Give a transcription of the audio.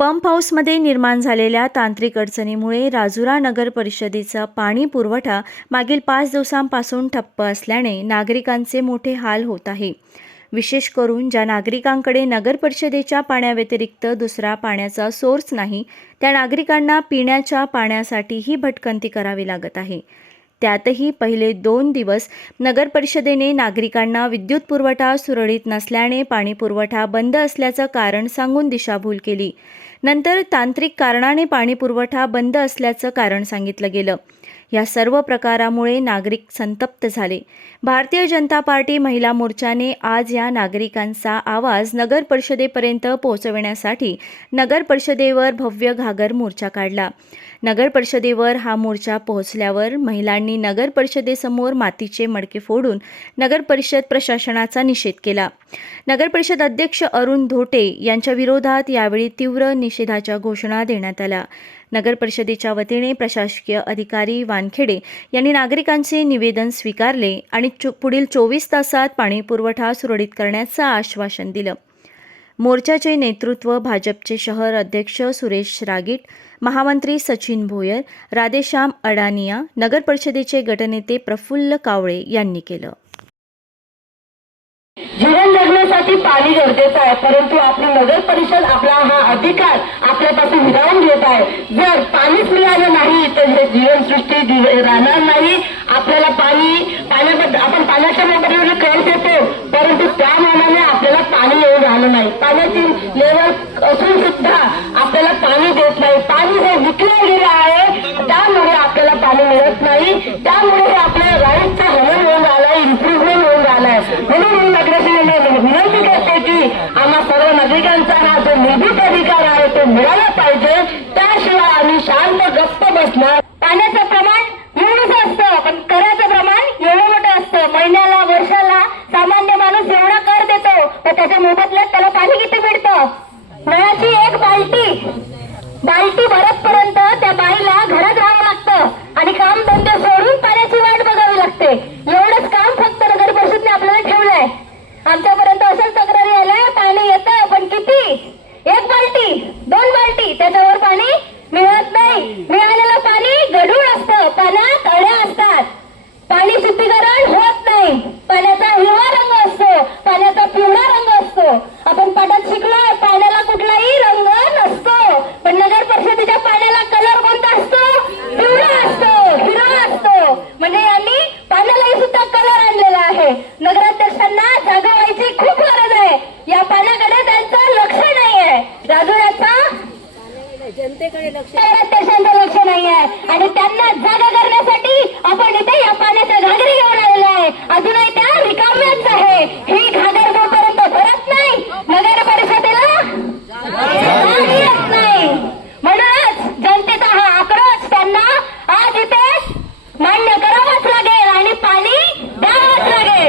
Pump हाऊसमध्ये निर्माण झालेल्या तांत्रिक अडचणीमुळे राजुरा नगर परिषदेचा पाणी पुरवठा मागील 5 दिवसांपासून ठप्प असल्याने नागरिकांचे मोठे हाल होत आहे। विशेष करून ज्या नागरिकांकडे नगर परिषदेच्या पाण्याव्यतिरिक्त दुसरा पाण्याचा सोर्स नाही, त्या नागरिकांना पिण्याच्या पाण्यासाठीही भटकंती करावी लागत आहे। त्यातही पहिले 2 दिवस नगर परिषदेने नागरिकांना विद्युत पुरवठा सुरळीत नसल्याने पाणी पुरवठा बंद असल्याचं कारण सांगून दिशाभूल केली। नंतर तांत्रिक कारणाने पाणी पुरवठा बंद असल्याचं कारण सांगितलं गेलं। या सर्व प्रकारामुळे नागरिक संतप्त झाले। भारतीय जनता पार्टी महिला मोर्चाने आज या नागरिकांचा आवाज नगर परिषदेपर्यंत पोहोचवण्यासाठी नगर परिषदेवर भव्य घागर मोर्चा काढला। नगर परिषदेवर हा मोर्चा पोहोचल्यावर महिलांनी नगर परिषदेसमोर मातीचे मडके फोडून नगर परिषद प्रशासनाचा निषेध केला। नगर परिषद अध्यक्ष अरुण धोटे यांच्या विरोधात यावेळी तीव्र निषेधाच्या घोषणा देण्यात आल्या। नगर परिषदेच्या वतीने प्रशासकीय अधिकारी वानखेडे यांनी नागरिकांचे निवेदन स्वीकारले आणि पुढील 24 तासात पाणी पुरवठा सुरळीत करण्याचं आश्वासन दिलं। मोर्चाचे नेतृत्व भाजपचे शहर अध्यक्ष सुरेश रागीट, महामंत्री सचिन भोयर, राधेश्याम अडानिया, नगर परिषदेचे गटनेते प्रफुल्ल कावळे यांनी केलं। जीवन जगण्यासाठी पाणी गरजेचं आहे, परंतु आपली नगर परिषद आपला हा अधिकार आपल्यापासून हिरावून घेत आहे। जर पाणीच मिळालं नाही तर हे जीवनसृष्टी राहणार नाही। आपल्याला पाण्याबद्दल आपण पाण्याच्या मोबदल्यावर कर देतो, परंतु त्या मानाने आपल्याला पाणी येऊन राहिलं नाही। पाण्याची लेवल असून सुद्धा आपल्याला पाणी देत नाही। पाणी हे विकलं गेलं आहे, त्यामुळे आपल्याला पाणी मिळत नाही। त्यामुळे आपल्या राईटचा हनन होऊन राहिलाय, इम्प्रुव्हमेंट होऊन राहिलाय। म्हणून विनंती करते की आम्हा सर्व नागरिकांचा हा जो मूलभूत अधिकार आहे तो मिळाला पाहिजे, त्याशिवाय आम्ही शांत गप्प बसणार। पाण्याचं प्रमाण एवढंच असतं, पण कराचं प्रमाण एवढं मोठं असतं। महिन्याला वर्षाला सामान्य माणूस एवढा कर देतो, तर त्याच्या मोबदल्यात त्याला पाणी किती मिळतं? नळाची एक बाल्टी भरतपर्यंत त्या बाईला घरात राहावं लागतं आणि काम धंदे सोडून पाण्याची वाट बघावी लागते। एवढंच काम फक्त नगर परिषदेने आपल्याला ठेवलंय। आमच्यापर्यंत अशाच तक्रारी आल्या, पाणी येतं पण किती? 1 बाल्टी 2 बाल्टी, त्याच्यावर पाणी मिळत नाही। मिळालेलं पाणी गढूळ असतं, पाण्यात अळ्या असतात, पाणी शुद्धीकरण होत नाही, पाण्याचा हिरवा रंग असतो, पाण्याचा पिवळा रंग असतो। आपण पाठात शिकलोय पाण्याला कुठलाही रंग नसतो, पण नगर परिषदेच्या पाण्याला कलर कोणता असतो? पिवळा असतो, हिरवा असतो। म्हणजे यांनी पाण्यालाही सुद्धा कलर आणलेला आहे। नगराध्यक्षांना जागा व्हायची खूप गरज आहे। या पाण्याकडे त्यांचं लक्ष नाही आहे, राजुऱ्याचा जनतेकडे लक्ष, नगराध्यक्षांचं लक्ष नाही आहे आणि त्यांना जागा करण्यासाठी